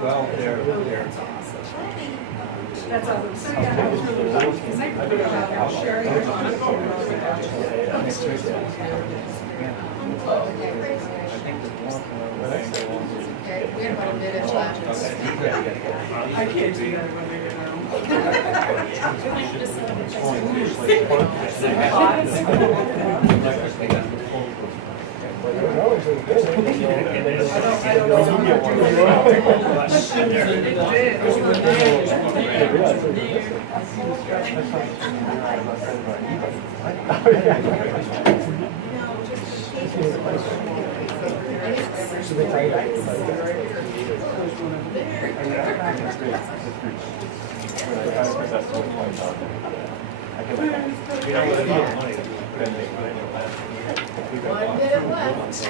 Well, they're That's awesome. So yeah, that was really fun because I put about sharing your thoughts. Okay, we have about a minute left. I can't do that when they're in our One minute left.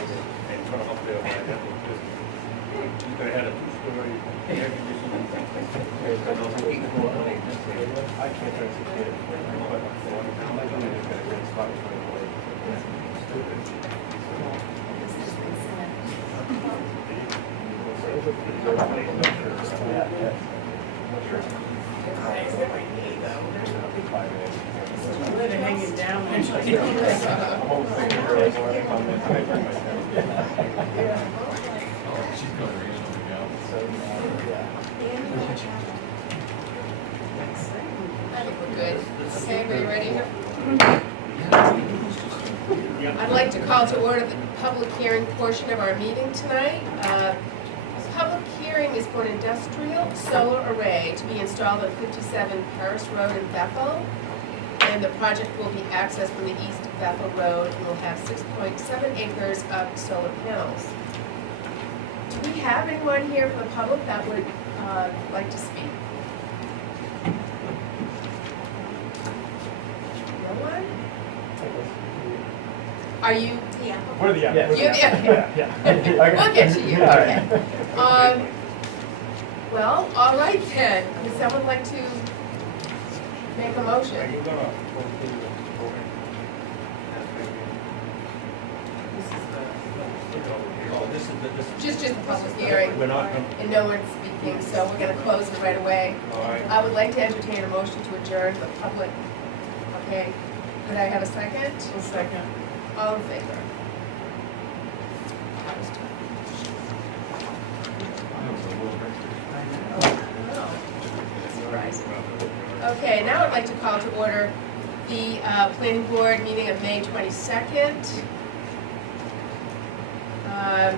They're hanging down. I think we're good. Okay, everybody ready? I'd like to call to order the public hearing portion of our meeting tonight. This public hearing is for an industrial solar array to be installed on 57 Paris Road in Bethel. And the project will be accessed from the east of Bethel Road and will have 6.7 acres of solar panels. Do we have anyone here from the public that would like to speak? No one? Are you? Yeah. We're the applicant. You're the applicant. We'll get to you, okay. Well, all right then. Would someone like to make a motion? Just a public hearing, and no one's speaking, so we're gonna close it right away. I would like to entertain a motion to adjourn the public. Okay, could I have a second? A second. All in favor? Okay, now I'd like to call to order the planning board meeting of May 22nd. And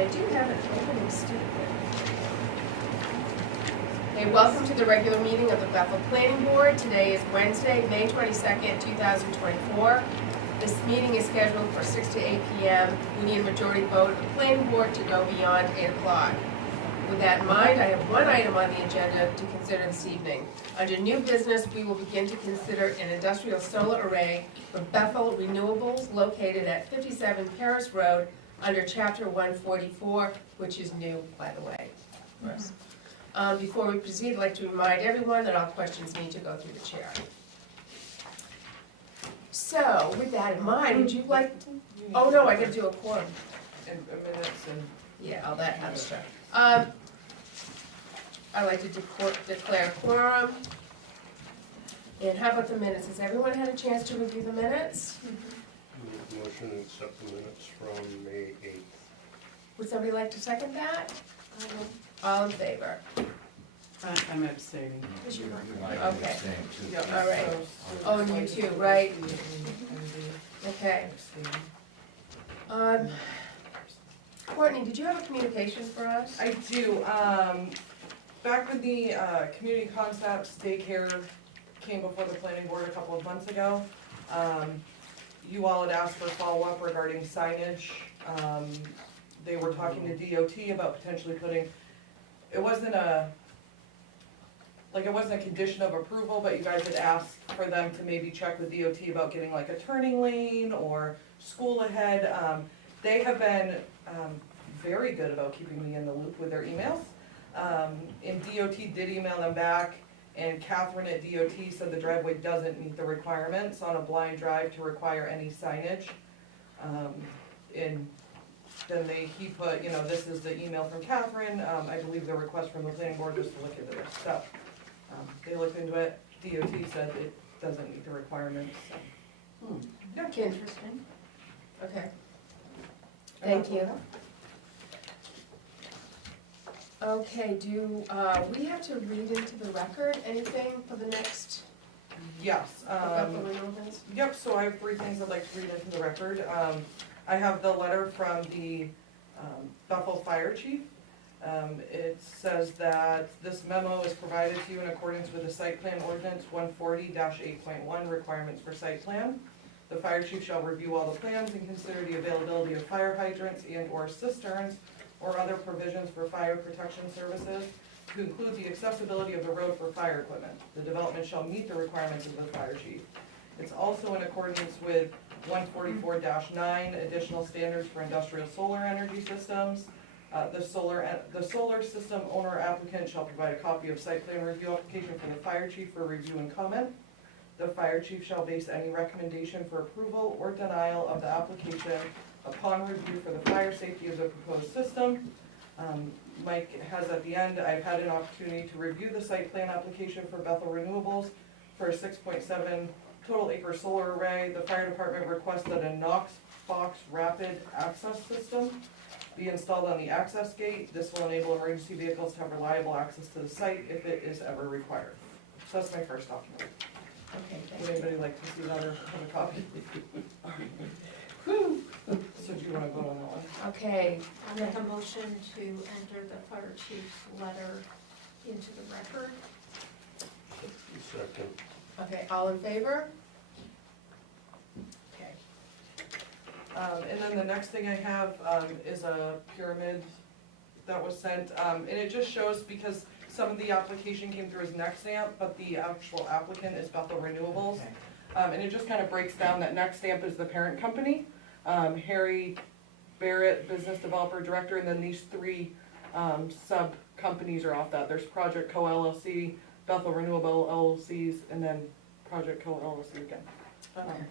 I do have an opening statement. Okay, welcome to the regular meeting of the Bethel Planning Board. Today is Wednesday, May 22nd, 2024. This meeting is scheduled for 6 to 8 p.m. We need a majority vote of the planning board to go beyond 8 o'clock. With that in mind, I have one item on the agenda to consider this evening. Under new business, we will begin to consider an industrial solar array for Bethel Renewables located at 57 Paris Road under Chapter 144, which is new, by the way. Before we proceed, I'd like to remind everyone that all questions need to go through the chair. So, with that in mind, would you like to, oh no, I gotta do a quorum. And minutes and. Yeah, all that kind of stuff. I'd like to declare quorum. And how about the minutes? Has everyone had a chance to review the minutes? Motion to accept the minutes from May 8th. Would somebody like to second that? All in favor? I'm abstaining. Okay. Yeah, All right. Oh, and you too, right? Okay. Courtney, did you have a communication for us? I do. Back when the Community Concepts daycare came before the planning board a couple of months ago, you all had asked for follow-up regarding signage. They were talking to DOT about potentially putting, it wasn't a condition of approval, but you guys had asked for them to maybe check with DOT about getting like a turning lane or school ahead. They have been very good about keeping me in the loop with their emails. And DOT did email them back, and Catherine at DOT said the driveway doesn't meet the requirements on a blind drive to require any signage. And then he put, this is the email from Catherine, I believe the request from the planning board was to look into this, so. They looked into it, DOT said it doesn't meet the requirements, so. Yeah. Interesting. Okay. Thank you. Okay, do we have to read into the record anything for the next, Yes, about the renewables? yep, so I have 3 things I'd like to read into the record. I have the letter from the Bethel Fire Chief. It says that this memo is provided to you in accordance with the site plan ordinance 140-8.1 requirements for site plan. The fire chief shall review all the plans and consider the availability of fire hydrants and/or cisterns or other provisions for fire protection services to include the accessibility of the road for fire equipment. The development shall meet the requirements of the fire chief. It's also in accordance with 144-9 additional standards for industrial solar energy systems. The solar system owner applicant shall provide a copy of site plan review application for the fire chief for review and comment. The fire chief shall base any recommendation for approval or denial of the application upon review for the fire safety of the proposed system. Mike has at the end, I've had an opportunity to review the site plan application for Bethel Renewables for a 6.7 total acre solar array. The fire department requests that a Knox box rapid access system be installed on the access gate. This will enable emergency vehicles to have reliable access to the site if it is ever required. So that's my first document. Okay, Would thank you. anybody like to see that or have a copy? Whew. So do you want to vote on that one? Okay, I'll make a motion to enter the fire chief's letter into the record. Second. okay, all in favor? Okay. And then the next thing I have is a pyramid that was sent, and it just shows because some of the application came through as Nextamp, but the actual applicant is Bethel Renewables. And it just kind of breaks down that Nextamp is the parent company, Harry Barrett, business developer director, and then these 3 sub-companies are off that. There's Project Co. LLC, Bethel Renewable LLCs, and then Project Co. LLC again. Okay.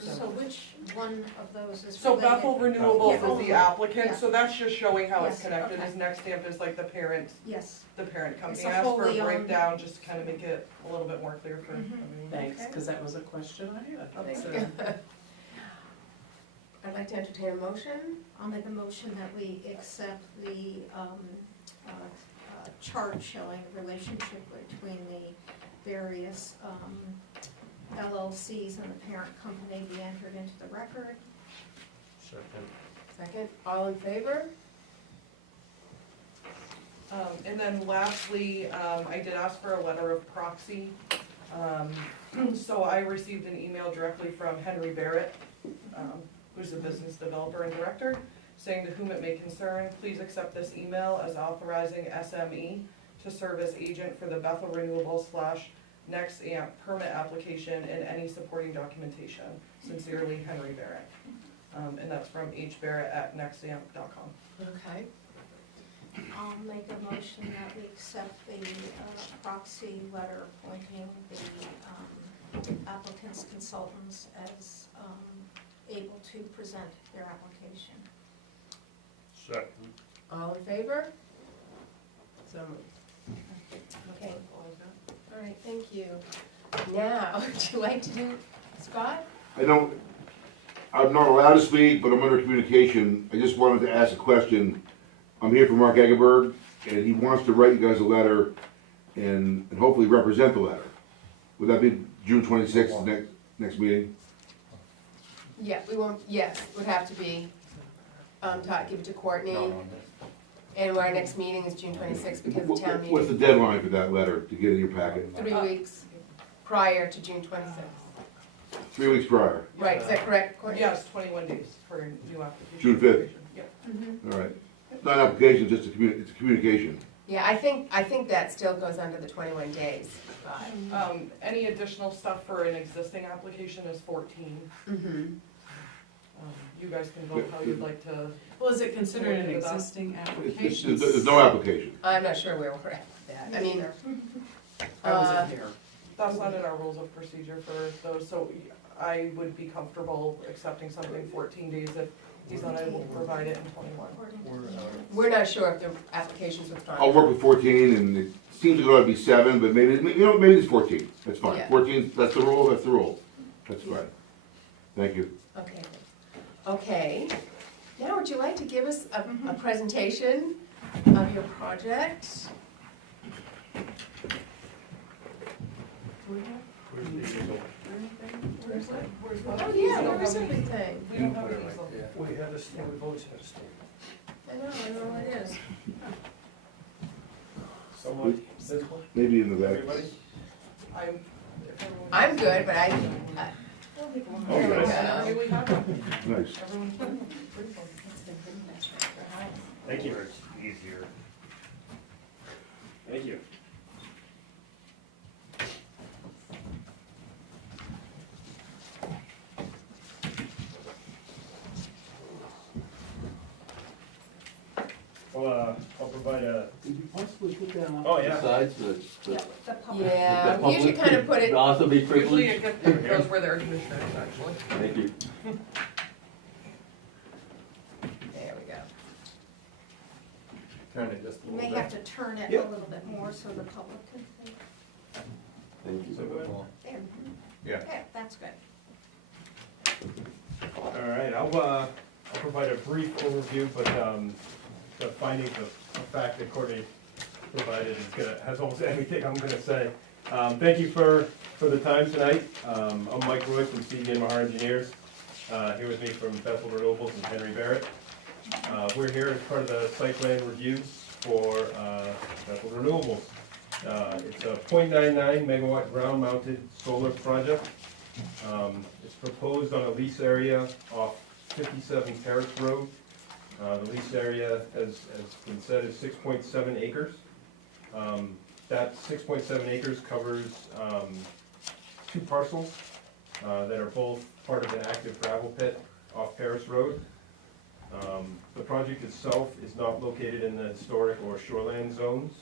So which one of those is So related? Bethel Renewables Yeah. is the applicant, Yeah. so that's just showing how it's Yes, connected, okay. as Nextamp is like the parent Yes. company. It's I a asked for a wholly owned- breakdown just to kind of make it a little bit more clear for Mhm. everyone. Thanks, Okay. because that was a question I had. Thank So- you. I'd like to entertain a motion. I'll make a motion that we accept the chart showing the relationship between the various LLCs and the parent company be entered into the record. Second. Second, all in favor? And then lastly, I did ask for a letter of proxy. So I received an email directly from Henry Barrett, who's a business developer and director, saying to whom it may concern, please accept this email as authorizing SME to serve as agent for the Bethel Renewables / Nextamp permit application and any supporting documentation. Sincerely, Henry Barrett. And that's from hbarrett@nextamp.com. Okay. I'll make a motion that we accept the proxy letter appointing the applicant's consultants as able to present their application. Second. All in favor? So moved. Okay, all right, thank you. Now, would you like to do, Scott? I'm not allowed to speak, but I'm under communication. I just wanted to ask a question. I'm here for Mark Egerberg, and he wants to write you guys a letter and hopefully represent the letter. Would that be June 26th, next meeting? Yeah, we won't, yes, would have to be, give it to Courtney. And our next meeting is June 26th because of town What's the meeting, deadline for that letter to get in your packet? 3 weeks prior to June 26th. 3 weeks prior, Right, is that correct, Courtney? Yes, 21 days for a new application. June 5th. Yep. Mhm. all right. It's not an application, just it's a communication. Yeah, I think that still goes under the 21 days, Scott. Any additional stuff for an existing application is 14. Mm-hmm. You guys can vote how you'd like to. Well, is it considered an Look at that. existing It's- application? There's no application. I'm not sure where we're at with that. I mean, I wasn't here. That's not in our rules of procedure for those, so I would be comfortable accepting something 14 days if He said I will provide it in 21. We're not sure if the applications were I'll filed. work with 14, and it seems to be 7, but maybe, you know, maybe it's 14, that's fine. Yeah. 14, that's the rule, that's the rule, that's Yeah. fine. Thank you. Okay. Okay. Now, would you like to give us a presentation of your project? Do we have Where's the easel? anything? Where's that? Where's what? Oh, We yeah, don't where's have any- everything? We don't have an easel. We had a stand, we've always had a stand. I know what it is. Someone, visible, Maybe in the back. everybody? I'm, if everyone- I'm good, but I, We'll make one. Oh, nice. Yeah, we have one. Nice. Everyone's pretty fun. Thank you. It's easier. Thank you. I'll provide a, Could you possibly put that on? oh, yeah. Besides, Yeah, the public. yeah, the you should public kind of put it, could also be Usually privileged. it goes where the air conditioner is actually. Thank you. there we go. Turn it just a You little may bit. have to turn it a Yep. little bit more so the public can see. Thank you. So good. There. Yeah. Yeah, that's good. All right, I'll provide a brief overview, but the findings of fact that Courtney provided has almost everything I'm gonna say. Thank you for the time tonight. I'm Mike Roy from CD and Mahar Engineers. Here with me from Bethel Renewables and Henry Barrett. We're here as part of the site plan reviews for Bethel Renewables. It's a 0.99 megawatt ground mounted solar project. It's proposed on a lease area off 57 Terrace Road. The lease area, as been said, is 6.7 acres. That 6.7 acres covers 2 parcels that are both part of an active gravel pit off Terrace Road. The project itself is not located in the historic or shoreland zones.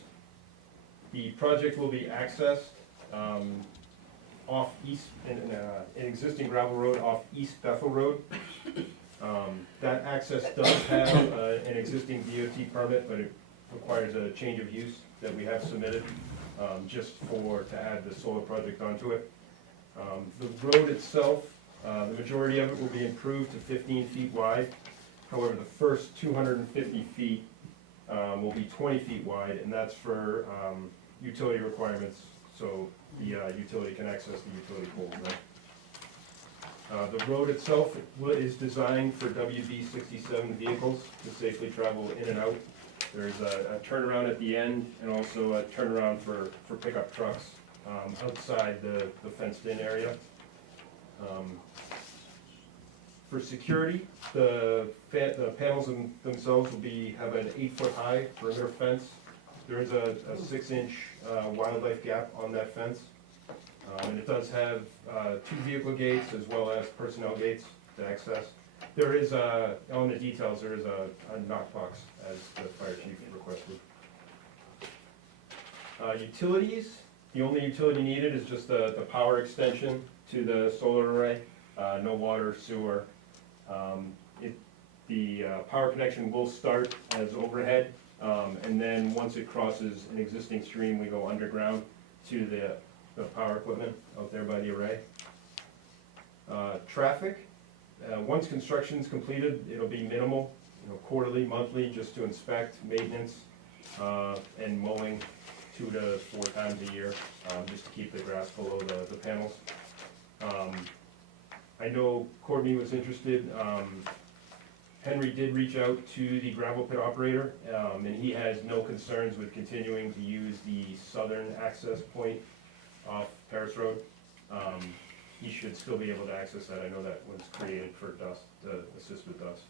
The project will be accessed off East, an existing gravel road off East Bethel Road. That access does have an existing DOT permit, but it requires a change of use that we have submitted just to add the solar project onto it. The road itself, the majority of it will be improved to 15 feet wide. However, the first 250 feet will be 20 feet wide, and that's for utility requirements, so the utility can access the utility poles there. The road itself is designed for WB67 vehicles to safely travel in and out. There's a turnaround at the end and also a turnaround for pickup trucks outside the fenced-in area. For security, the panels themselves will have an 8-foot-high perimeter fence. There is a 6-inch wildlife gap on that fence. And it does have 2 vehicle gates as well as personnel gates to access. There is on the details, there is a knockbox as the fire chief requested. Utilities, the only utility needed is just the power extension to the solar array. No water, sewer. The power connection will start as overhead, and then once it crosses an existing stream, we go underground to the power equipment out there by the array. Traffic, once construction's completed, it'll be minimal, quarterly, monthly, just to inspect, maintenance, and mowing 2 to 4 times a year, just to keep the grass below the panels. I know Courtney was interested. Henry did reach out to the gravel pit operator, and he has no concerns with continuing to use the southern access point off Paris Road. He should still be able to access that. I know that was created for dust, to assist with dust.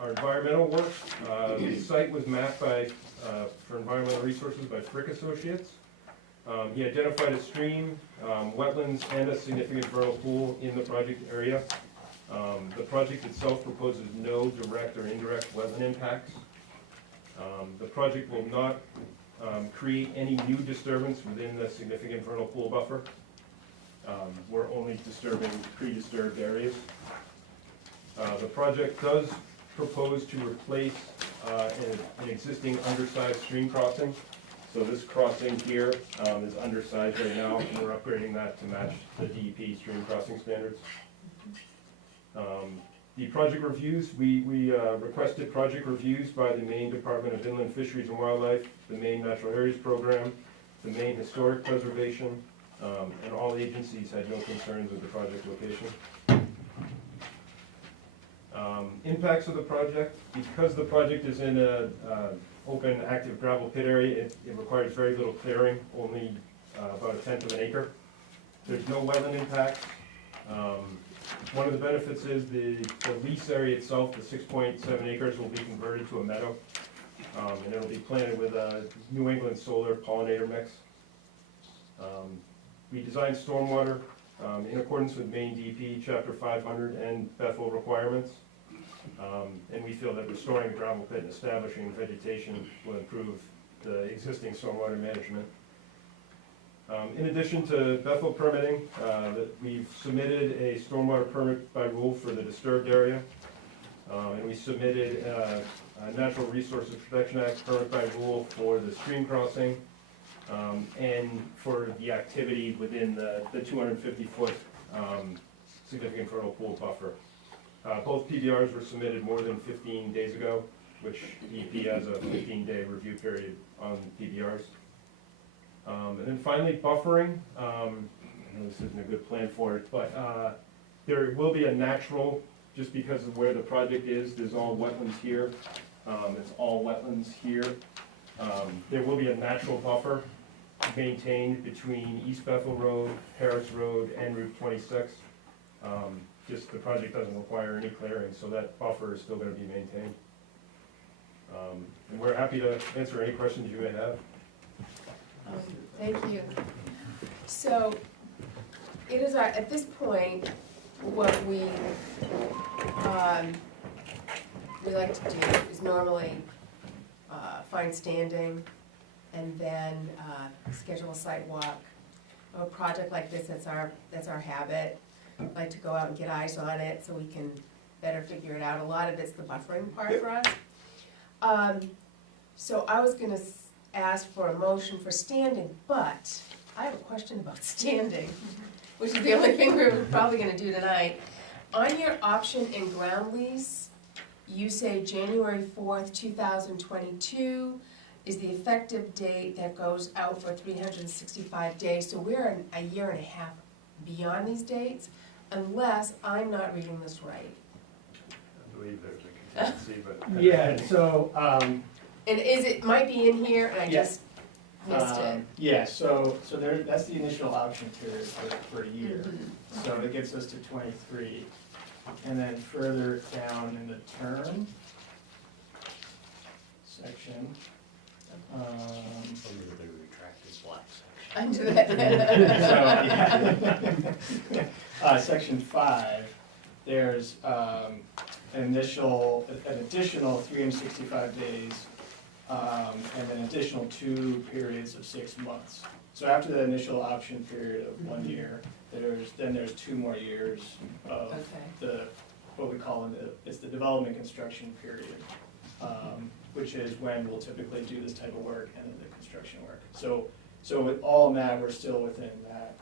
Our environmental work, the site was mapped for environmental resources by Frick Associates. He identified a stream, wetlands, and a significant vernal pool in the project area. The project itself proposes no direct or indirect wetland impacts. The project will not create any new disturbance within the significant vernal pool buffer. We're only disturbing pre-disturbed areas. The project does propose to replace an existing undersized stream crossing. So this crossing here is undersized right now, and we're upgrading that to match the DEP stream crossing standards. The project reviews, we requested project reviews by the Maine Department of Inland Fisheries and Wildlife, the Maine Natural Areas Program, the Maine Historic Preservation, and all agencies had no concerns with the project location. Impacts of the project, because the project is in a open, active gravel pit area, it requires very little clearing, only about 1/10 of an acre. There's no wetland impacts. One of the benefits is the lease area itself, the 6.7 acres, will be converted to a meadow. And it'll be planted with a New England solar pollinator mix. We designed stormwater in accordance with Maine DEP Chapter 500 and Bethel requirements. And we feel that restoring the gravel pit and establishing vegetation will improve the existing stormwater management. In addition to Bethel permitting, we've submitted a stormwater permit by rule for the disturbed area. And we submitted a Natural Resources Protection Act permit by rule for the stream crossing, and for the activity within the 250-foot significant vernal pool buffer. Both PBRs were submitted more than 15 days ago, which DEP has a 15-day review period on PBRs. And then finally, buffering. I know this isn't a good plan for it, but there will be a natural, just because of where the project is, there's all wetlands here. It's all wetlands here. There will be a natural buffer maintained between East Bethel Road, Harris Road, and Route 26. Just the project doesn't require any clearing, so that buffer is still going to be maintained. And we're happy to answer any questions you may have. Thank you. So, it is at this point, what we like to do is normally find standing and then schedule a site walk. A project like this, that's our habit. Like to go out and get eyes on it so we can better figure it out. A lot of it's the buffering part for us. So I was gonna ask for a motion for standing, but I have a question about standing, which is the only thing we're probably gonna do tonight. On your option in ground lease, you say January 4th, 2022 is the effective date that goes out for 365 days. So we're a year and a half beyond these dates, unless I'm not reading this right. I believe there's a contingency, but. Yeah, so, And it might be in here, and I Yeah. just missed it. yeah, so there, that's the initial option period for a year. Mhm. So that gets us to 23. And then further down in the term section, Under that. section 5, there's an additional 365 days, and an additional 2 periods of 6 months. So after the initial option period of 1 year, there's 2 more years of Okay. what we call it's the development construction period, which is when we'll typically do this type of work and then the construction work. So with all that, we're still within that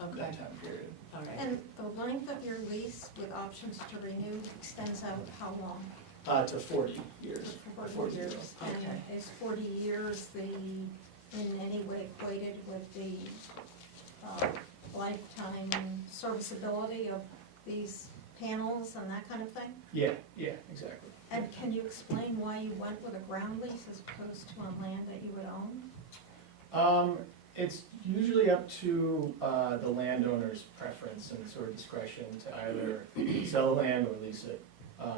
Okay, time period. all right. And the length of your lease with options to renew extends out how long? To 40 years. For 40 years. Okay. And is 40 years in any way equated with the lifetime serviceability of these panels and that kind of thing? Yeah, exactly. And can you explain why you went with a ground lease as opposed to on land that you would own? It's usually up to the landowner's preference and sort of discretion to either sell the land or lease it.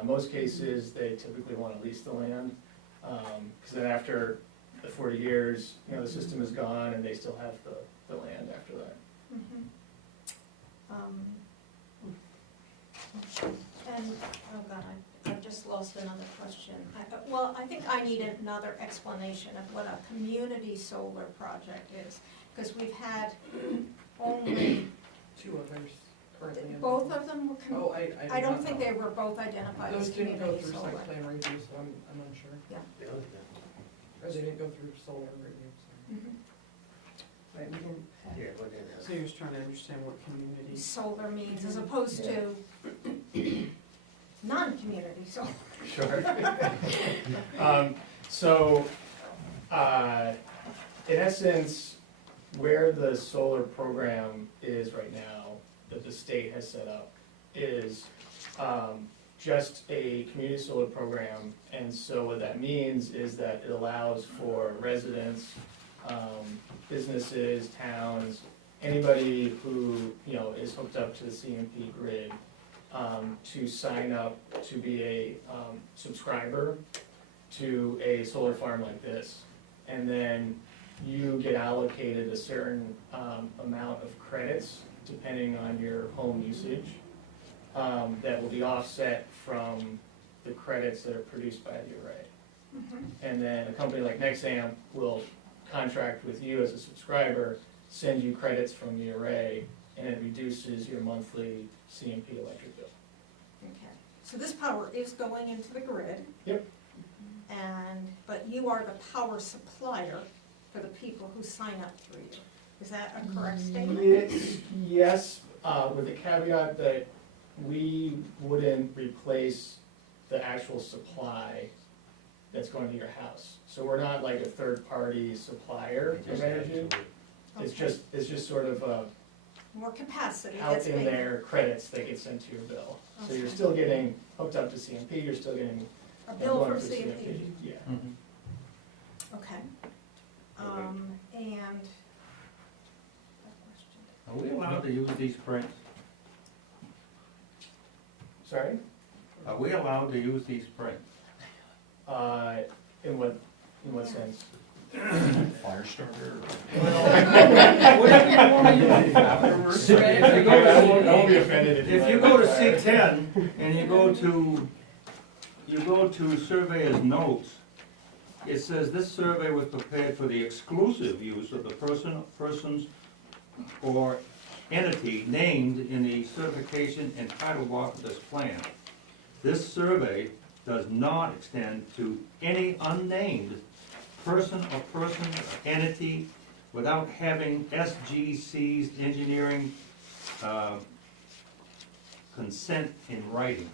Most cases, they typically want to lease the land, because then after the 40 years, the system is gone and they still have the land after that. Mhm. And, oh God, I've just lost another question. Well, I think I need another explanation of what a community solar project is, because we've had only, 2 others currently in. Both of them were, Oh, I I don't not think know. they were both identified Those as didn't go community through solar. site plan review, so I'm unsure. Or they didn't go through solar review, sorry. Mhm. Right, we didn't- Yeah, what it is. So you're just trying to understand what community. Solar means as opposed to non-community solar. Sure. So, in essence, where the solar program is right now, that the state has set up, is just a community solar program. And so what that means is that it allows for residents, businesses, towns, anybody who, you know, is hooked up to the CMP grid, to sign up to be a subscriber to a solar farm like this. And then you get allocated a certain amount of credits depending on your home usage, that will be offset from the credits that are produced by the array. Mhm. And then a company like Nexamp will contract with you as a subscriber, send you credits from the array, and it reduces your monthly CMP electric bill. Okay, so this power is going into the grid. Yep. But you are the power supplier for the people who sign up through you. Is that a correct statement? Yes, with the caveat that we wouldn't replace the actual supply that's going to your house. So we're not like a third-party supplier of energy. It's Okay. just sort of More capacity out that's in being. there credits that get sent to your bill. So you're Okay. still getting hooked up to CMP, you're still getting. A bill going for through CMP. Yeah. Okay. And. Are we allowed to use these prints? Sorry? Are we allowed to use these prints? In what sense? Fire starter. Whatever you wanna use afterwards. I won't be offended if you. If you go to C10 and you go to surveyor's notes, it says this survey was prepared for the exclusive use of the persons or entity named in the certification and title block of this plan. This survey does not extend to any unnamed person or entity without having SGC's engineering consent in writing.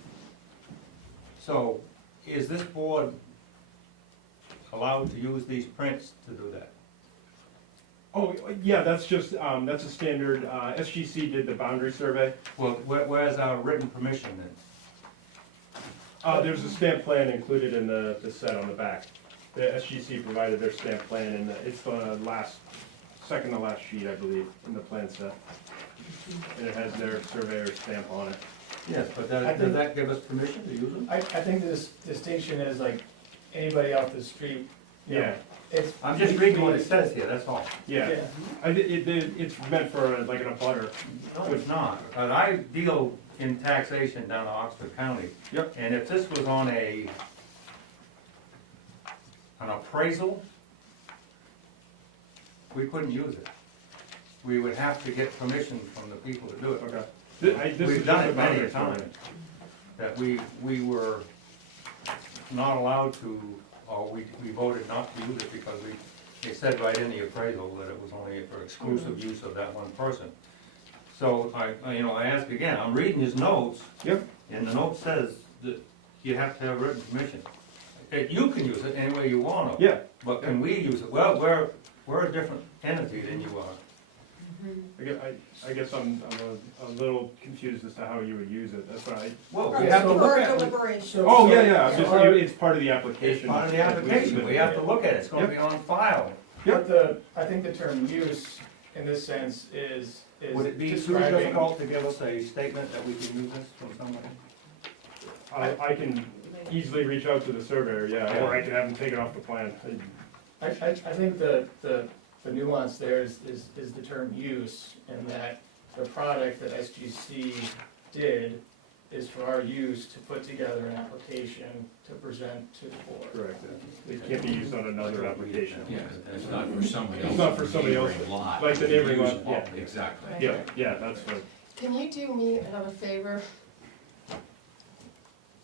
So, is this board allowed to use these prints to do that? Oh, yeah, that's just, that's a standard, SGC did the boundary survey. Well, where's our written permission then? There's a stamp plan included in the set on the back. The SGC provided their stamp plan, and it's the second to last sheet, I believe, in the plan set. And it has their surveyor's stamp on it. Yes, but I does think- that give us permission to use them? I think this distinction is like anybody off the street, you know, Yeah, it's. I'm just reading what it says here, that's all. yeah. It's meant for like an abutter. No, it's not, but I deal in taxation down in Oxford County. Yep. And if this was on an appraisal, we couldn't use it. We would have to get permission from the people to do it. Okay. This is We've just done a it many boundary a time, survey. that we were not allowed to, or we voted not to use it because it said right in the appraisal that it was only for exclusive use of that one person. So I ask again, I'm reading his notes. Yep. And the note says that you have to have written permission. That you can use it any way you want to. Yeah, But can we use it? Well, we're a different entity than you are. I guess I'm a little confused as to how you would use it, that's why I. Well, Right, we have to for look at it. deliberation. Oh, yeah, so just, our- it's part of the It's application. part of the application, we have to look at it, it's gonna be on file. But I think the term use in this sense is Would it be too describing. difficult to give us a statement that we can use this from somebody? I can easily reach out to the surveyor, yeah, or I can have him take it off the plan. I think the nuance there is the term use, and that the product that SGC did is for our use to put together an application to present to the board. Correct, it can't be used on another application. Yeah, it's not for somebody else. It's not for somebody else, neighboring lot. like the neighboring lot, Use- yeah. Exactly. Yeah, that's what, Can you do me another favor?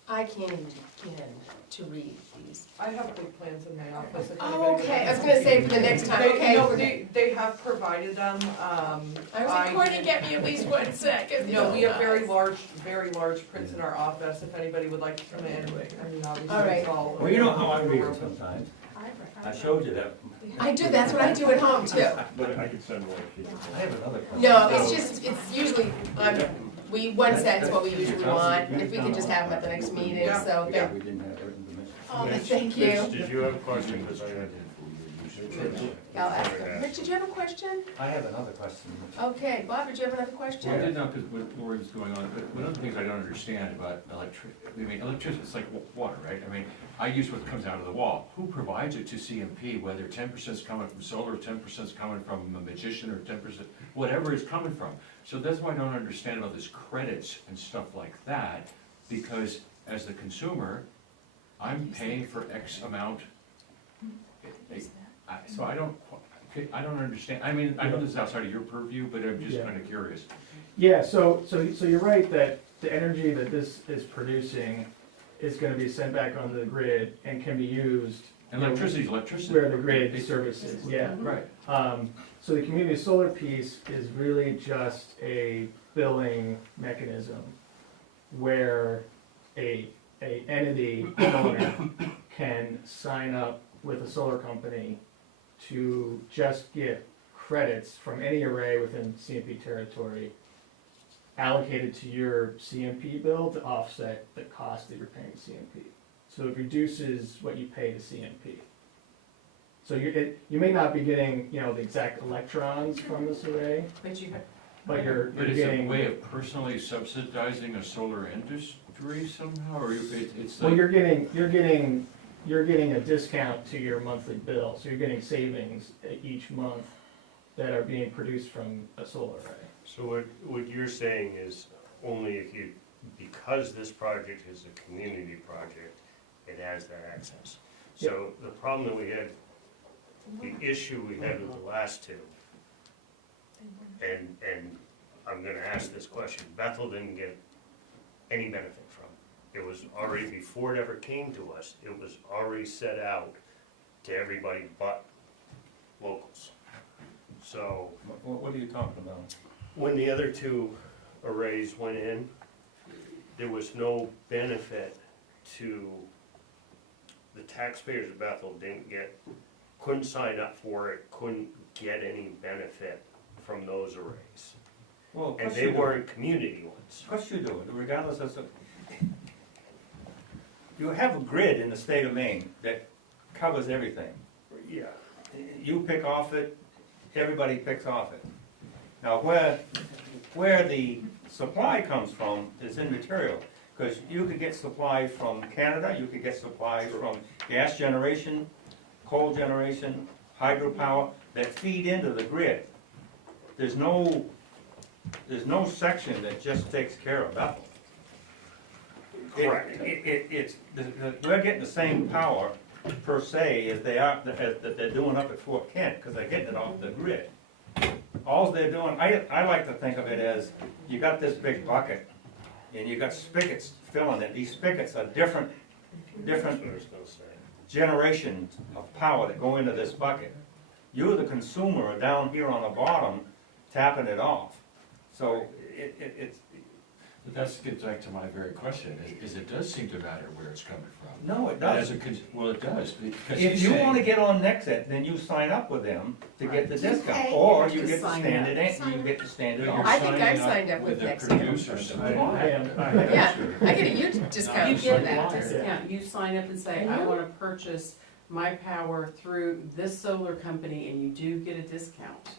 I can't even begin to read these. I have big plans in my office. if Oh, anybody okay, I was would gonna like say for the next time, They, okay. no, they have provided them, I was like, Courtney, get me at least one second. No, we have very large prints in our office, if anybody would like to come in, I mean, obviously All right. it's all. Well, you know how I read it sometimes. I showed you that. I do, that's what I do at home too. But I could send more if you. I have another question. No, it's just, it's usually, one set's what we usually want, if we can just have them at the next meeting, so, Yeah, we didn't have that information. oh, thank you. Did you have a question? Because I had. I'll ask them. Rich, did you have a question? I have another question. Okay, Bob, did you have another Well, I question? did know, because what was going on, but one of the things I don't understand about electricity, it's like water, right? I mean, I use what comes out of the wall. Who provides it to CMP, whether 10% is coming from solar, 10% is coming from a magician, or 10%, whatever it's coming from. So that's why I don't understand all this credits and stuff like that, because as the consumer, I'm paying for X amount. So I don't understand, I mean, I know this is outside of your purview, but I'm just Yeah. kind of curious. Yeah, so you're right that the energy that this is producing is gonna be sent back onto the grid and can be used And electricity's electricity. where the grid services, yeah. Right. So the community solar piece is really just a billing mechanism where a entity owner can sign up with a solar company to just get credits from any array within CMP territory allocated to your CMP bill to offset the cost that you're paying to CMP. So it reduces what you pay to CMP. So you may not be getting, the exact electrons from this array, But you, but you're But it's a getting, way of personally subsidizing a solar industry somehow, or it's well, like, you're getting a discount to your monthly bill, so you're getting savings each month that are being produced from a solar array. so what you're saying is only if you, because this project is a community project, it has that access. So the problem that we had, the issue we had with the last two, and I'm gonna ask this question, Bethel didn't get any benefit from. It was already, before it ever came to us, it was already set out to everybody but locals. So, What are you talking about? when the other two arrays went in, there was no benefit to, the taxpayers of Bethel couldn't sign up for it, couldn't get any benefit from those arrays. Well, of And course they you do. weren't community ones. Of course you do, regardless of, you have a grid in the state of Maine that covers everything. Yeah. You pick off it, everybody picks off it. Now, where the supply comes from is immaterial, because you could get supply from Canada, you could get supply from gas generation, coal generation, hydropower, that feed into the grid. There's no section that just takes care of Bethel. Correct. We're getting the same power per se as that they're doing up at Fort Kent, because they're getting it off the grid. All they're doing, I like to think of it as, you got this big bucket, and you got spigots filling it. These spigots are different That's what I was gonna say. generations of power that go into this bucket. You, the consumer, are down here on the bottom tapping it off. So it's, But that gets back to my very question, is it does seem to matter where it's coming from. no, it As doesn't. well, it does, because If he's you saying- wanna get on Nexit, then you sign up with them to get the You discount, pay, or you you have get to the sign standard, up. you get the standard. But you're I think I signing signed up with the Next. producers. I am. yeah, I get a huge You discount for get that. a discount, you sign up and say, I wanna purchase my power through this solar company, and you do get a discount.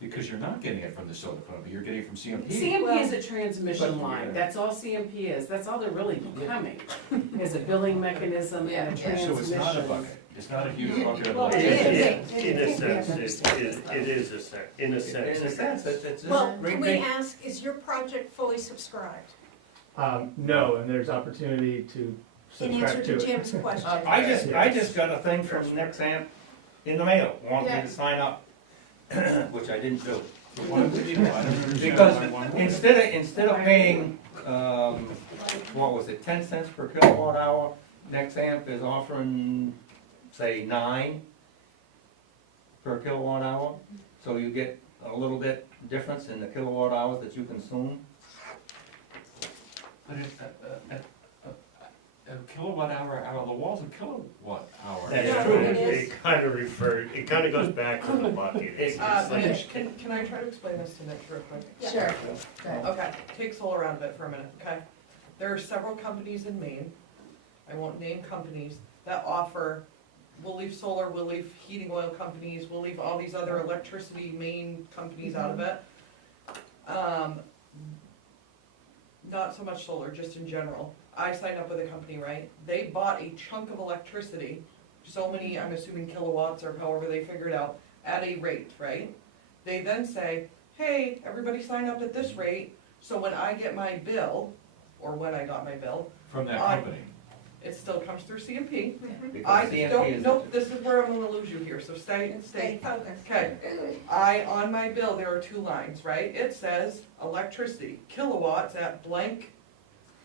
Because you're not getting it from the solar company, you're getting it from CMP. CMP is a transmission But- line, that's all CMP is, that's all they're really becoming, is a billing mechanism and a Yeah. transmission. So it's not a bucket, it's not a huge bucket of Well, it electricity. is. In a sense, it is a sense, in a sense. In a sense, it's Well, just can great we big. ask, is your project fully subscribed? No, and there's opportunity to In subscribe answer to to it. Tim's question. I just got a thing from Nexamp in the mail, wanted me Yeah. to sign up, which I didn't do. Why would you, I don't understand Because why one would. instead of paying, what was it, 10 cents per kilowatt hour, Nexamp is offering, say, 9 per kilowatt hour. So you get a little bit difference in the kilowatt hours that you consume. But a kilowatt hour out of the wall's a kilowatt hour. That's Yeah, true. it is. It kind of referred, it kind of goes back to the bucket. It's like- Mitch, can I try to explain this to Mitch real quick? Yeah. Sure. Go ahead. Okay, take solar out of it for a minute, okay? There are several companies in Maine, I won't name companies, that offer, we'll leave solar, we'll leave heating oil companies, we'll leave all these other electricity main companies out of it. Not so much solar, just in general. I signed up with a company, right? They bought a chunk of electricity, so many, I'm assuming kilowatts or however they figured out, at a rate, right? They then say, hey, everybody sign up at this rate, so when I get my bill, or when I got my bill, From that I- company. it still comes through CMP. Because I CMP don't, is- nope, this is where I'm gonna lose you here, so stay. Stay focused. Okay, on my bill, there are 2 lines, right? It says electricity, kilowatts at blank,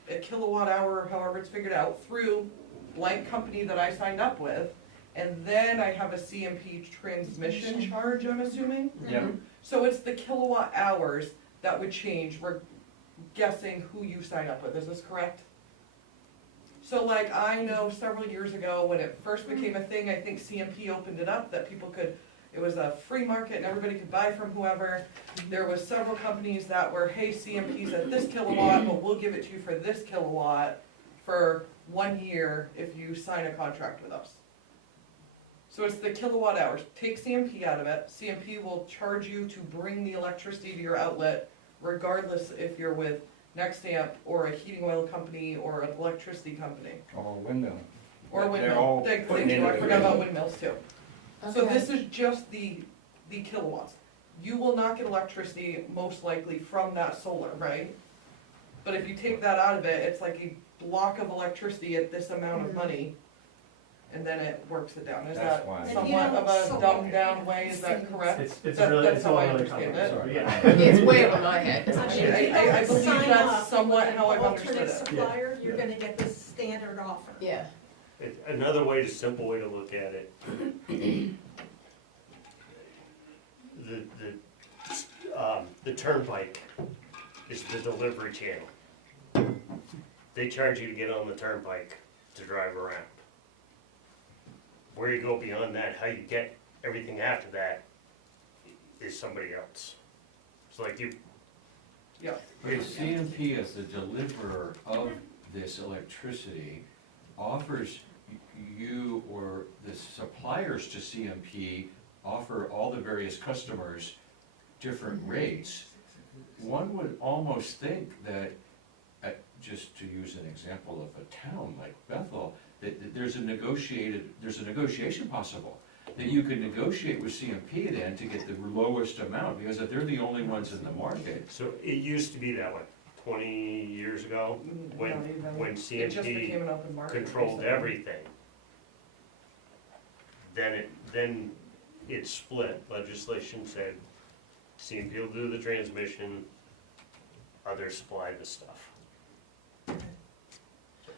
a kilowatt hour, however it's figured out, through blank company that I signed up with. And then I have a CMP transmission charge, I'm assuming? Yeah, So it's the kilowatt hours that would change, we're guessing who you sign up with, is this correct? So like, I know several years ago, when it first became a thing, I think CMP opened it up, that people could, it was a free market and everybody could buy from whoever. There was several companies that were, hey, CMP's at this kilowatt, but we'll give it to you for this kilowatt for 1 year if you sign a contract with us. So it's the kilowatt hours, take CMP out of it, CMP will charge you to bring the electricity to your outlet, regardless if you're with Nexamp or a heating oil company or an electricity company. or windmill. Or a They're all windmill, thank putting you, into I forgot the- about windmills too. So Okay. this is just the kilowatts. You will not get electricity most likely from that solar, right? But if you take that out of it, it's like a block of electricity at this amount of money, and then it works it down. Is That's that why. And somewhat you know, of a solar- dumbed down way, is that correct? It's That- really, that's it's how all I really understand complicated, it. sorry, yeah. It's way over my head. I mean, I- if you I don't believe sign that's up somewhat with how an I've understood alternate it. supplier, you're Yeah. gonna get the standard offer. Yeah. Another way, simple way to look at it. The turnpike is the delivery channel. They charge you to get on the turnpike to drive around. Where you go beyond that, how you get everything after that is somebody else. It's like you, Okay, CMP as the deliverer of this electricity offers you or the suppliers to CMP offer all the various customers different rates. One would almost think that, just to use an example of a town like Bethel, that there's a negotiation possible. That you could negotiate with CMP then to get the lowest amount, because if they're the only ones in the market. so it used to be that way, 20 years ago, when, Not even. when It just CMP became an open market. controlled recently. everything. Then it split, legislation said CMP will do the transmission, others supply the stuff.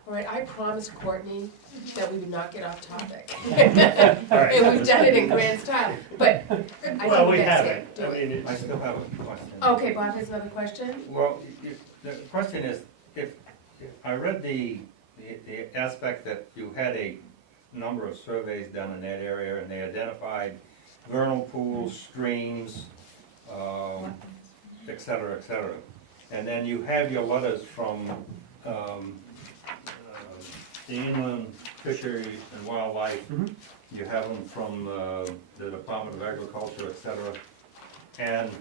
All right, I promised Courtney that we would not get off topic. Alright. And we've done it in grand style, but I think Well, we that's haven't, it. Do I it. mean, I it's, still have a question. Okay, Bob has another question? Well, the question is, if I read the aspect that you had a number of surveys done in that area, and they identified vernal pools, streams, et cetera, et cetera. And then you have your letters from the Inland Fisheries and Wildlife. Mhm. You have them from the Department of Agriculture, et cetera. And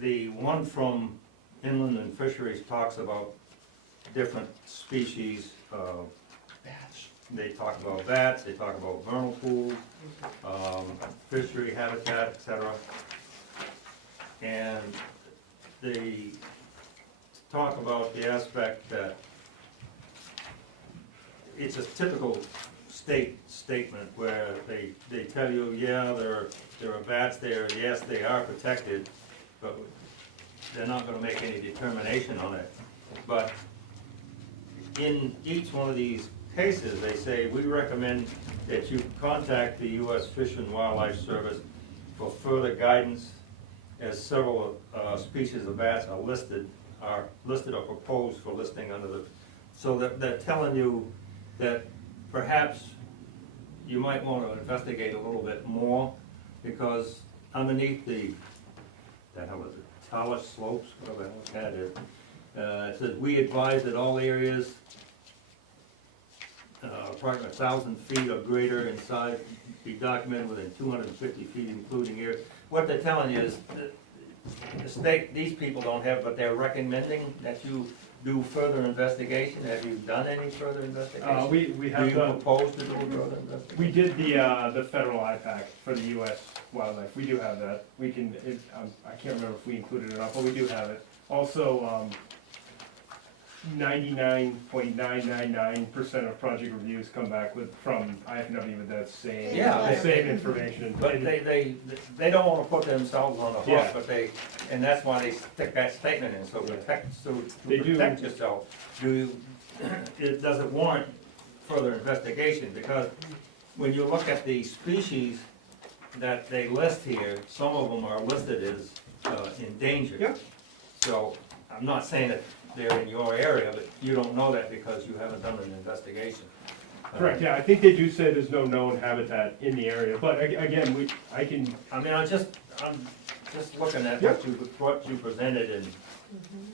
the one from Inland and Fisheries talks about different species. They talk about bats, they talk about vernal pools, fishery habitat, et cetera. And they talk about the aspect that it's a typical statement where they tell you, yeah, there are bats there, yes, they are protected, but they're not gonna make any determination on it. But in each one of these cases, they say, we recommend that you contact the U.S. Fish and Wildlife Service for further guidance, as several species of bats are listed or proposed for listing under the, so that they're telling you that perhaps you might want to investigate a little bit more, because underneath the hell is it, talus slopes, whatever the hell that is, it says, we advise that all areas approximately 1,000 feet or greater in size be documented within 250 feet, including areas. What they're telling you is that the state, these people don't have, but they're recommending that you do further investigation. Have you done any further investigation? We Do have you done, propose to do further investigation? we did the federal IPAC for the US wildlife, we do have that. We can, I can't remember if we included it or not, but we do have it. Also, 99.999% of project reviews come back from IFW with that same, Yeah, the same information. But they don't wanna put themselves on the hook, Yeah. but and that's why they stick that statement in, so to They do. protect yourself, does it warrant further investigation? Because when you look at the species that they list here, some of them are listed as endangered. Yep. So, I'm not saying that they're in your area, but you don't know that because you haven't done an investigation. Correct, yeah, I think they do say there's no known habitat in the area, but again, I can, I mean, I'm just looking at Yep. what you presented, and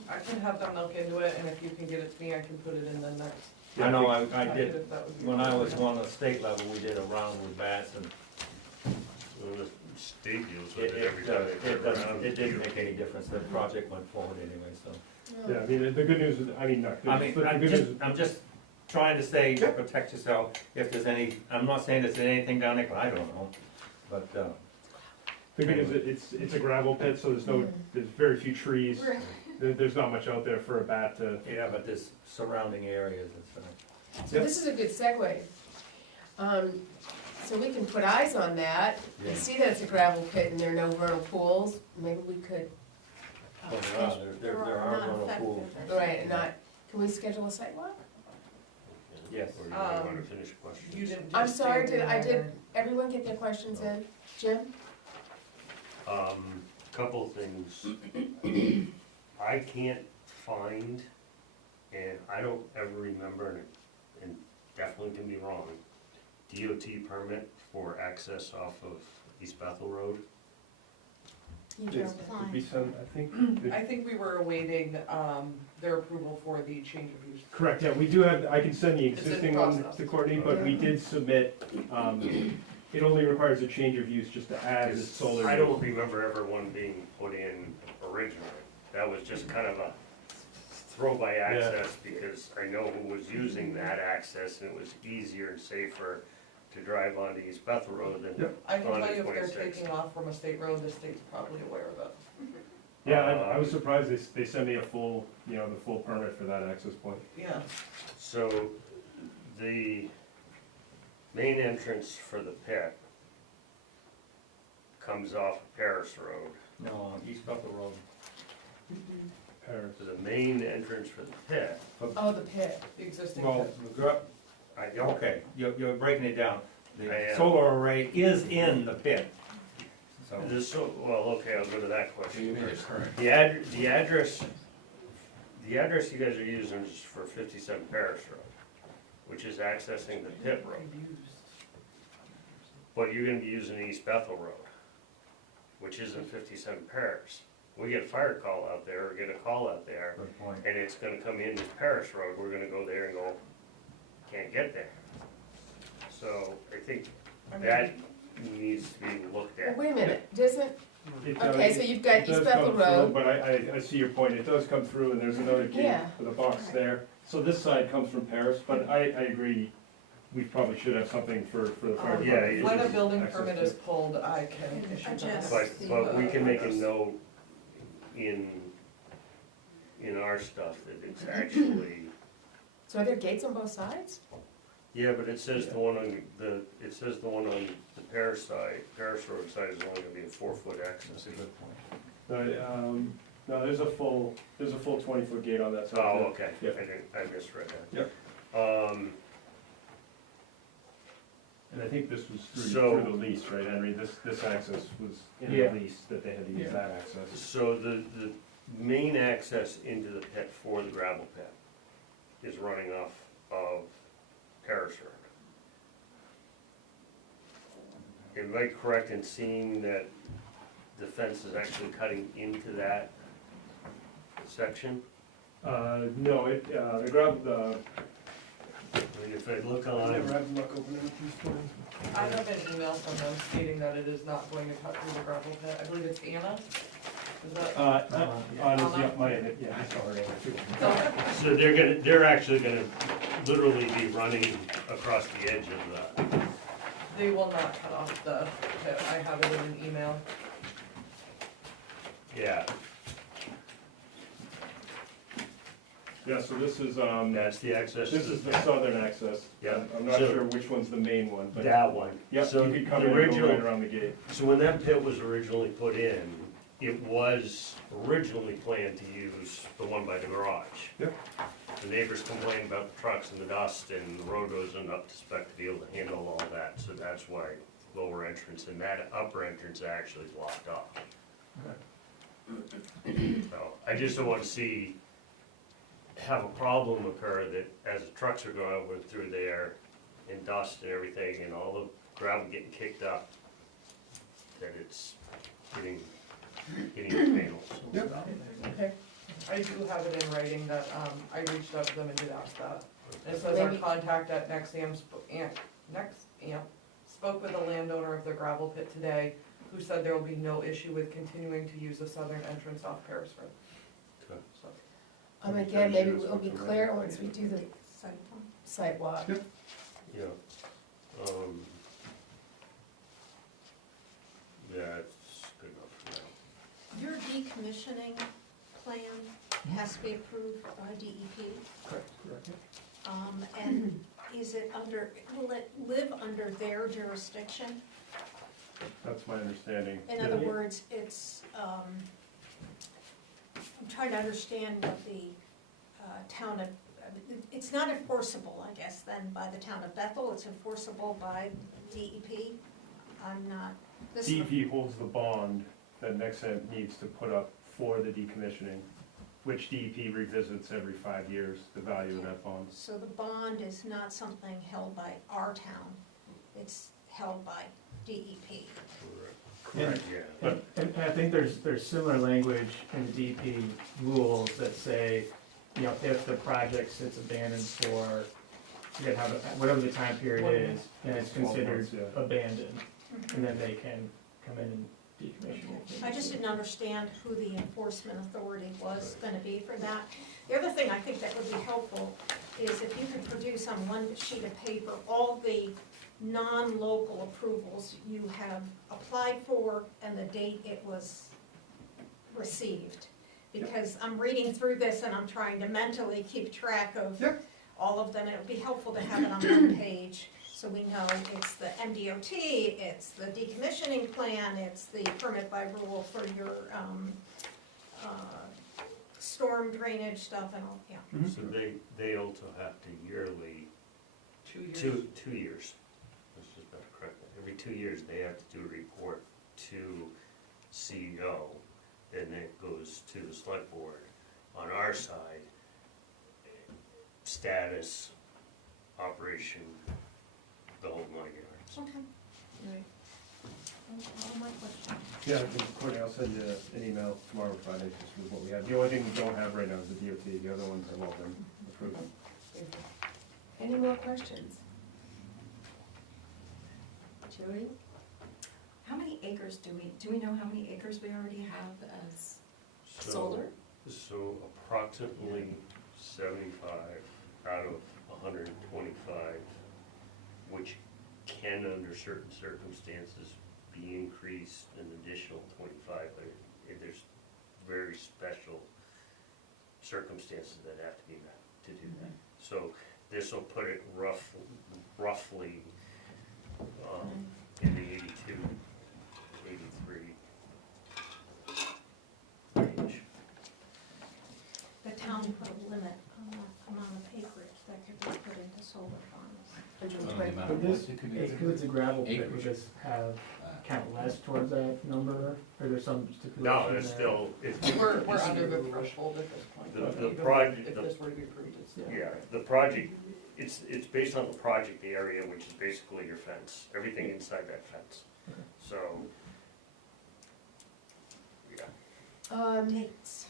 I can have them look into it, and if you can get it to me, I can put it in the next. I know I packet did, if that would be when I was possible. on the state level, we did a round with bats, and Well, the state deals with it, it every time they come around. it didn't make any difference, the project went forward anyway, so. yeah, I mean, the good news is, I mean, not good I news, mean, but the good news is, I'm just trying to say, Yeah. protect yourself, if there's any, I'm not saying there's anything down there, I don't know, but, the good news is it's a gravel pit, so there's very few trees. There's not much out there for a bat to, yeah, but there's surrounding areas and stuff. So this is a good segue. So we can put eyes on that Yeah. and see that it's a gravel pit and there are no vernal pools. Maybe we could, Well, there are vernal pools, right, and not, can we schedule a site walk? yes. Or you might wanna finish questions. You didn't. I'm do sorry, standing did there. everyone get their questions in? Jim? Couple things. I can't find, and I don't ever remember, and definitely can be wrong, DOT permit for access off of East Bethel Road. You It's- just would be some, I think. I think we were awaiting, their approval for the change of use. Correct, yeah, we do have, I can send the It's in existing one process. to Courtney, but we did submit, it only requires a change of use just to add the solar. I don't remember ever one being put in originally. That was just kind of a throw by access, because I know who was using that access, and it was easier and safer to drive onto East Bethel Road than Yep. I can on tell the you if they're 26th. taking off from a state road, the state's probably aware of it. Yeah, I was surprised they sent me a full, the full permit for that access point. Yeah. So, the main entrance for the pit comes off Paris Road. No, East Bethel Road. Paris. So the main entrance for the pit, Oh, the pit. The existing Well, pit. okay, you're breaking it down. I The am. solar array is in the pit, so. well, okay, I'll go to that So question you made it first. correct. The address you guys are using is for 57 Paris Road, which is accessing the pit road. But you're gonna be using East Bethel Road, which isn't 57 Paris. We get a fire call out there, or get a call out there, Good point. and it's gonna come in as Paris Road, we're gonna go there and go, can't get there. So I think I mean, that needs to be looked Well, at. wait a minute, doesn't, It okay, does- so you've it got does East Bethel come through, Road. But I see your point, it does come through, and there's another gate Yeah. with a box there. So this side comes from Paris, but I agree, we probably should have something for the fire Um, Yeah, department. When a Just building access permit to is it. pulled, I can issue that. Adjust. But we can make a note in our stuff that it's actually, So are there gates on both sides? Yeah, but it says the one on the Paris Road side is only gonna be a 4-foot access. That's a good point. No, there's a full 20-foot gate on that side. Oh, okay, Yeah. I misread that. Yep. And I think this was So- through the lease, right, Henry? This access was in the Yeah. lease, that they had to use Yeah. that access. So the main access into the pit for the gravel pit is running off of Paris Road. Am I correct in seeing that the fence is actually cutting into that section? No, the gravel, I mean, if I look I on, never had luck opening up these plans. I have an email from them stating that it is not going to cut through the gravel pit. I believe it's Anna. Is that? I saw her there too. so they're actually gonna literally be running across the edge of the, They will not cut off the pit. I have it in an email. yeah, Yeah, so this is, that's the access to this is the the southern access. Yeah. I'm not So- sure which one's the main one, but. that one. Yep, So you could come the in and go original- right around the gate. So when that pit was originally put in, it was originally planned to use the one by the garage. Yep. The neighbors complained about the trucks and the dust, and the road wasn't up to spec to be able to handle all that, so that's why lower entrance, and that upper entrance actually blocked off. So, I just don't want to see, have a problem occur that as the trucks are going over through there, and dust and everything, and all the gravel getting kicked up, that it's hitting the panels. Okay. I do have it in writing that, I reached out to them and did ask that. And it says our Maybe- contact at Nexamp spoke with the landowner of the gravel pit today, who said there will be no issue with continuing to use the southern entrance off Paris Road. Okay. So, Again, maybe it'll be clear once we do the site walk. Yeah, yeah, it's good enough for now. Your decommissioning plan has to be approved by DEP. Correct. And is it under, will it live under their jurisdiction? That's my understanding. In other words, it's, I'm trying to understand what the town of, it's not enforceable, I guess, then by the town of Bethel, it's enforceable by DEP? I'm not, this, DEP holds the bond that Nexamp needs to put up for the decommissioning, which DEP revisits every 5 years, the value of that bond. so the bond is not something held by our town, it's held by DEP. Correct, yeah. And I think there's similar language in the DEP rules that say, you know, if the project sits abandoned for, you gotta have, whatever the time period is, and it's 12 considered months, yeah. abandoned, and then they can come in and decommission it. I just didn't understand who the enforcement authority was gonna be for that. The other thing I think that would be helpful is if you could produce on one sheet of paper all the non-local approvals you have applied for and the date it was received. Because I'm reading through this and I'm trying to mentally keep track of all of them, and it would be helpful to have it on one page, so we know it's the MDOT, it's the decommissioning plan, it's the permit by rule for your, storm drainage stuff and all, yeah. So they also have to yearly, 2 years. two years, let's just better correct that, every 2 years, they have to do a report to CEO, and it goes to the select board. On our side, status, operation, the whole 9 yards. Okay. Right. All my questions. Yeah, Courtney, I'll send you an email tomorrow, Friday, just with what we have. The only thing we don't have right now is the DOT, the other ones have all been approved. Any more questions? Jody? How many acres do we know how many acres we already have as So- solar? So approximately 75 out of 125, which can, under certain circumstances, be increased an additional 25, but there's very special circumstances that have to be met to do that. So this'll put it roughly, in the 82, 83 range. The town put a limit on the amount of acreage that could be put into solar farms. 120. amount Would of this, what it could be. it's because it's a gravel pit, would Acreage. this have, Uh, count less towards that number, or there's some stipulation No, there? it's still, it's, We're under the threshold at this point. The Even project- If this were to be approved, it's still. yeah, the project, it's based on the project area, which is basically your fence, everything inside that fence. Okay. So, yeah. Dates.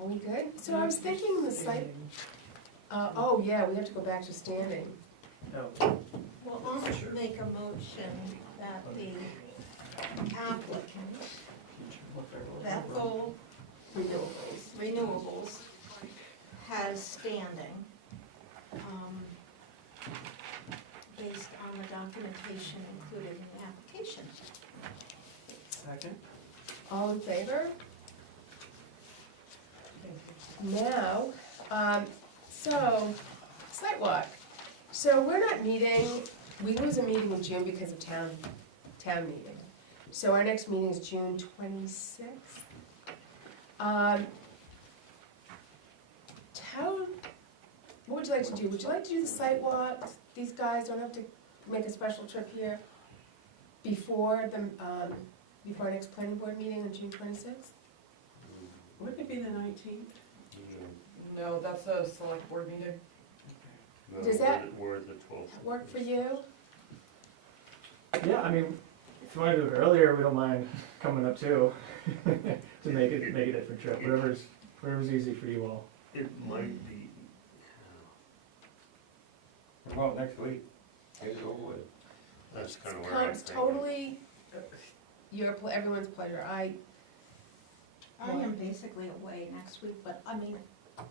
Are we good? So I was thinking the site, oh yeah, we have to go back to standing. No. Well, I'll make a motion that the applicant, Bethel Renewables, has standing, based on the documentation included in the application. Second. All in favor? Now, so, sidewalk. So we're not meeting, we lose a meeting in June because of town meeting. So our next meeting is June 26th. What would you like to do? Would you like to do the sidewalk? These guys don't have to make a special trip here before before our next planning board meeting on June 26th? Wouldn't it be the 19th? No, that's a select board meeting. No, Does that- we're the 12th. Work for you? Yeah, I mean, if you wanna do it earlier, we don't mind coming up too, to make a different trip, whatever's easy for you all. It might be, Well, next week, get it over with. that's kind of where I'm It's thinking. totally everyone's pleasure. I am basically away next week, but I mean,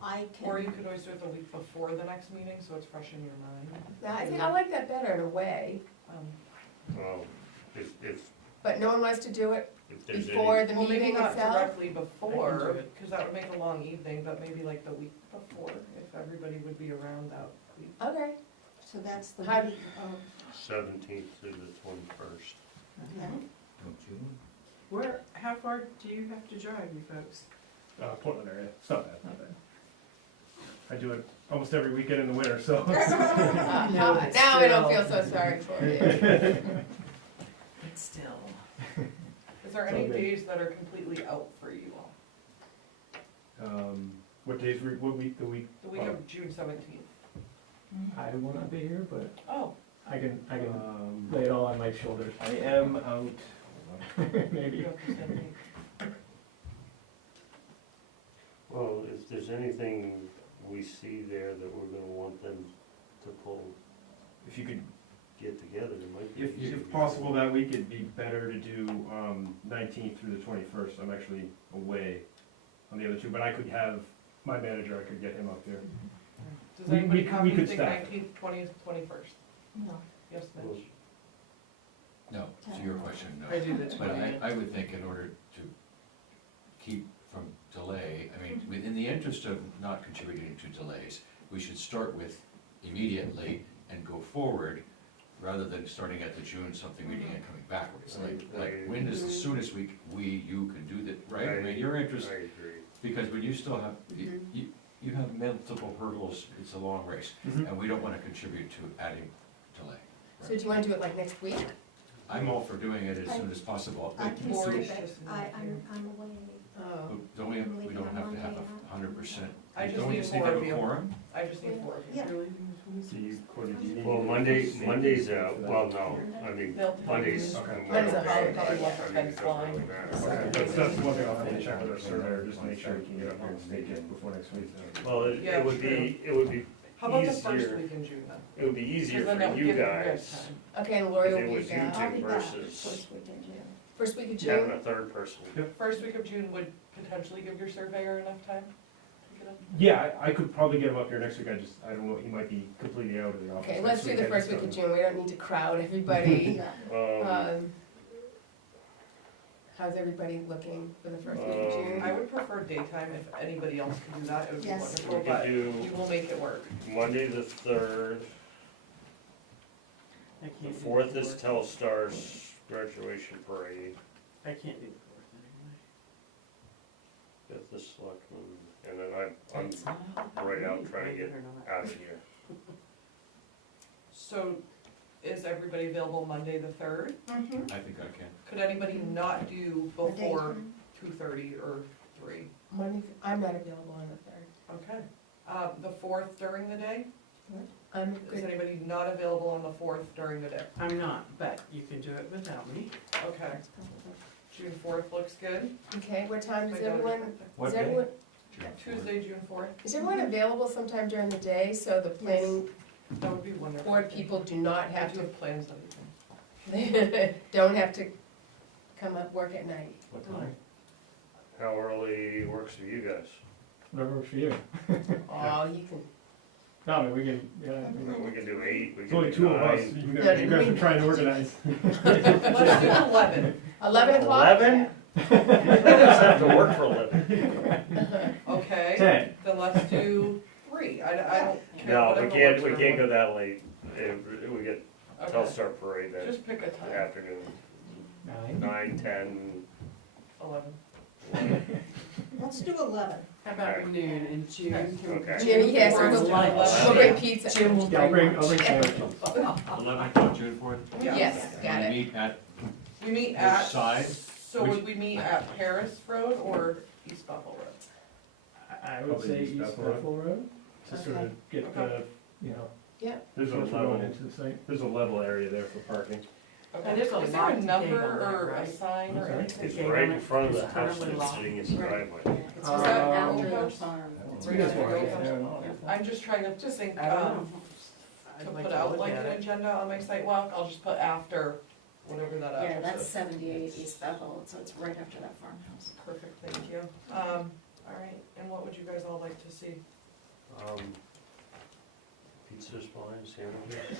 I Or you can, could always do it the week before the next meeting, so it's fresh in your mind. I think I like that better in a way, Well, if but no one wants to do it there's before any, the Well, maybe meeting not itself? directly I can do before, it. because that would make a long evening, but maybe like the week before, if everybody would be around that week. Okay, so that's the How- week of, 17th to the 21st. yeah. How far do you have to drive, you folks? Portland area, it's not bad, not bad. I do it almost every weekend in the winter, so. No, now but I don't still. feel so sorry for you. But still. Is there any Okay. days that are completely out for you all? What days, what week, the week? The week of June 17th? I will not be here, but Oh, I can lay it all on Mike's shoulders, I am out, maybe. you have to send me. Well, if there's anything we see there that we're gonna want them to pull, if you could, get together, it might be. easier. if possible that week, it'd be better to do 19th through the 21st. I'm actually away on the other two, but I could have, my manager, I could get him up here. Does We- anybody we- have we could anything staff. 19th, 20th, 21st? No. Yes, Well, Mitch? No, to your question, no. I do the But 20th. I would think in order to keep from delay, I mean, within the interest of not contributing to delays, we should start with immediately and go forward, rather than starting at the June something meeting and coming backwards. Like when is the soonest you can do that, right? I mean, your interest, I agree. because when you still have, you have multiple hurdles, it's a long race, and we don't wanna contribute to adding delay. So do you wanna do it like next week? I'm all for doing it as soon as possible. I can Lori skip it, just not here. I'm away. Oh. Don't we don't have to have 100%. I just Don't we need just need to 4 have of a you. quorum? I just need 4 of you. Yeah. Do you, Courtney, do you need? Well, me to Monday's stay out, well, no, I mean, They'll tell Monday's. you. Okay. Monday's a I mean, holiday, it yeah. doesn't really matter. Okay, that's one thing I'll have to check with our surveyor, just to make sure we can get up here and make it before next week. Well, Yeah, it would be How about the first easier, week in June then? it would be easier 'Cause then for that would you give guys time. Okay, and Lori if will it be was you back. I'll be two back versus first week in June. First week of having June? a third person. First week of June would potentially give your surveyor enough time to get him? Yeah, I could probably get him up here next week, I don't know, he might be completely out of the office. Okay, next let's do the week. first week of June. We don't need to crowd everybody. Yeah. How's everybody looking for the first week of June? I would prefer daytime, if anybody else can do that, it would be Yes. wonderful, We but could do we will make it work. Monday the 3rd, I the can't do 4th the is 4th. Telstar's graduation parade, I can't do the 4th anyway. 5th is Selectmen, and then I'm It's not right out me, trying to like get it or not. out of here. So, is everybody available Monday the 3rd? Mhm. I think I can. Could anybody not do For before daytime. 2:30 or 3? Monday, I'm not available on the 3rd. Okay. The 4th during the day? I'm Is good. anybody not available on the 4th during the day? I'm not, but you can do it without me. Okay. June 4th looks good. Okay, what time My is daughter's everyone, birthday. What is day? everyone, Tuesday, June 4th. is everyone available sometime during the day, so the planning That would be wonderful. board people do not I have do to, have plans and everything. don't have to come up, work at night? What time? How early works for you guys? Whatever works for you. Oh, you can, No, I mean, we can, yeah, We can do 8, we there's can only do 2 of us, 9. you guys are trying to organize. Let's do 11. 11 o'clock? 11? I just have to work for a living. Okay, 10. then let's do 3. I don't care. No, whatever we can't works for go everyone. that late. We get Okay. Telstar parade that Just pick a time. afternoon, 9. 9, 10. 11. Let's do 11. How about Okay. noon in June? Okay. June, yes, Or we'll, lunch. we'll bring pizza. Jim will Yeah, I'll bring lunch. sandwiches. 11 o'clock, June 4th? Yes, got We it. meet at, We meet Which at. side? So would we meet at Paris Road or East Buffalo Road? I would Probably say East East Bethel Bethel Road, to sort of get the, you know, There's a sort of going level, into the site. there's a level area there for parking. And there's a Is there lot a to number gate on that, or a right? sign or Okay. anything? It's gate right on in it front of the is house currently that's locked. sitting in the driveway. Is that after Um, house? You guys want it, I'm just trying to think, I don't know. to I'd like put to out look like at an it. agenda on my site walk, I'll just put after, whatever that Yeah, address that's is. 78 East Bethel, so it's right after that farmhouse. Perfect, thank you. All right, and what would you guys all like to see? Pizza's fine, sandwiches.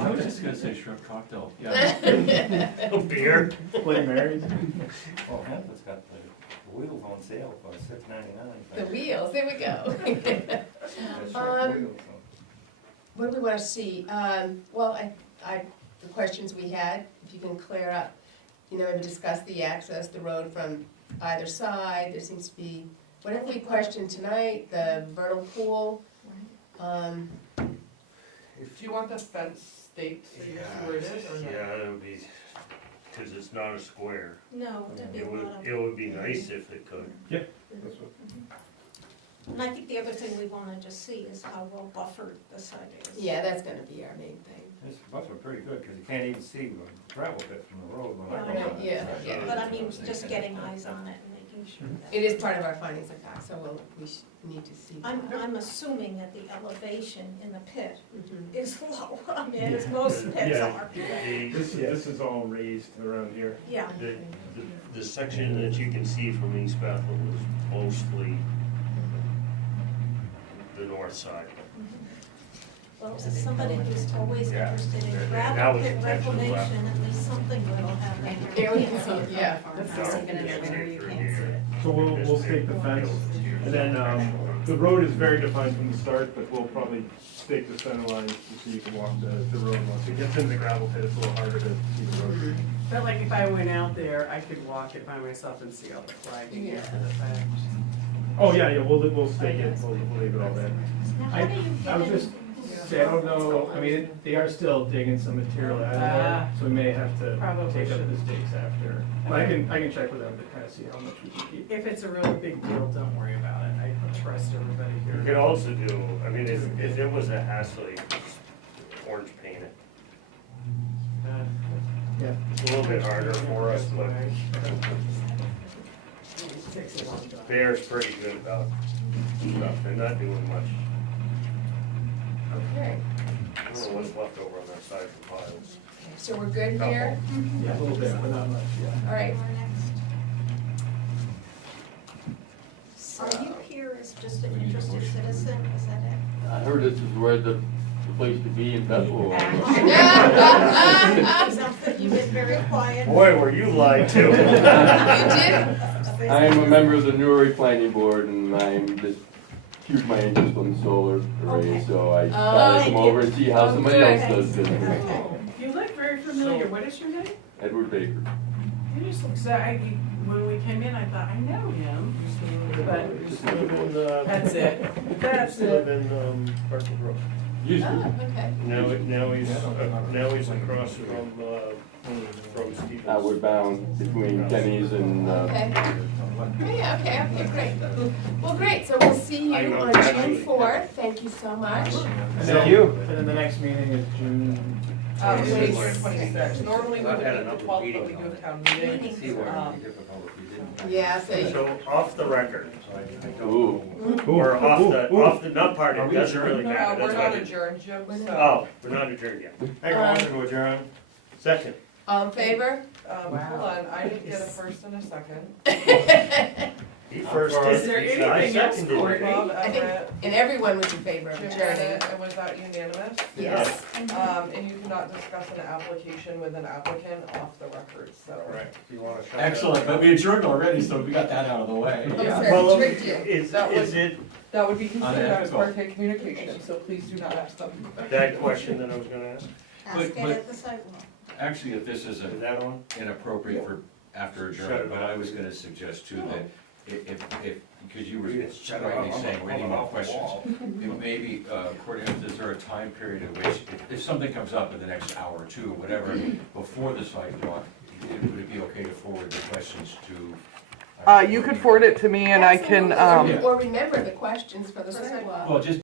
I was just gonna say shrimp cocktail, yeah. Beer. Bloody Marys. Well, Hampton's got the wheels on sale for $6.99. The wheels, there we go. What do we wanna see? Well, the questions we had, if you can clear up, you know, maybe discuss the access, the road from either side, there seems to be, whatever we questioned tonight, the vernal pool. Do you want the fence staked so you see where it is or no? Yeah, it would be, because it's not a square. No, that'd be a lot of. It would be nice if it could. That's what, And I think the other thing we wanted to see is how well buffered the site is. Yeah, that's gonna be our main thing. It's buffered pretty good, because you can't even see the gravel pit from the road when I Yeah, go by. yeah. But I mean, just getting eyes on it and making sure that. It is part of our findings of fact, so we need to see. I'm assuming that the elevation in the pit Mhm. is low, I mean, as most pits Yeah. are. this is all raised around here. Yeah, The section that you can see from East Bethel is mostly the north side. well, as somebody who's always Yeah. interested in That gravel was pit intentional reclamation, at least something will happen. There we can see it, yeah. Farmhouse, even in the winter, you can't see it. So we'll stake the fence, and then, the road is very defined from the start, but we'll probably stake the center line so you can walk the road. Once it gets into the gravel pit, it's a little harder to see the road. But like if I went out there, I could walk it by myself and see all the flagging Yeah. after the fact. Oh, yeah, we'll stake it, we'll leave it all there. Now, how do you I was get just, say, I don't know, I mean, they are still digging some material out of there, so we may have to Probably take up should. the stakes after. But I can check with them to kind of see how much we can keep. If it's a really big deal, don't worry about it. I trust everybody You here. could also do, I mean, if it was a hassle, you could just orange paint it. Yeah. It's a little bit harder for us, but It takes a long time. Bear's pretty good about stuff, they're not doing much. Okay, I don't know what's left over on that side from piles. so we're good here? Yeah, a little bit, but not much, yeah. All right, Are you here as just an interested citizen, is that it? I heard this is where the place to be in Bethel. Because you've been very quiet. Boy, were you lied to. You did? I am a member of the Newry Planning Board, and I'm just huge my interest on the solar array, Okay. so I thought I'd come over and see how Oh, somebody good. else does business. Okay. You look very familiar, what is your name? Edward Baker. You just look, when we came in, I thought, I know him, but Just live in, that's it, that's live it. in Parker Brook. Used to. Oh, okay. Now he's across from Stevens. Outward bound between Kenny's and, Okay. Yeah, okay, great. Well, great, so we'll see you I know, on June actually. 4th. Thank you so much. And Thank then- you. And then the next meeting is June. We meet June 26th. Normally we would meet the 12th, but we do have town meetings. See where Um, it'd be difficult if you didn't. Yeah, so you, So off the record, ooh, or off the, not part, it doesn't really matter. We're That's not what it- adjourned, Jim, so, Oh, we're not adjourned yet. Make a motion to adjourn. Second. all in favor? hold on, I didn't get a first and a second. He first Is did, there I anything else, seconded it. Courtney? Bob I think- Everett, And everyone was in favor of Jim adjourning. Bennett, and was that unanimous? Yes. And you cannot discuss an application with an applicant off the record, so. Correct. You wanna shut that Excellent, down? but we adjourned already, so we got that out of the way. I'm Yeah. sorry, Well, tricked you. is it That would be considered ex Unethical. parte communication, so please do not ask them. that question that I was gonna ask? Ask But- it but- at the sidewalk. Actually, if this Is isn't that on? inappropriate for after Shut adjournment, it but off. I was gonna suggest too that if, because you were Shut it rightly off. saying, we're any more questions. It maybe, Courtney, is there a time period in which, if something comes up in the next hour or two, whatever, before the sidewalk, would it be okay to forward the questions to? You could forward it to me and I can, Absolutely. Or remember the questions for the sidewalk. Well, just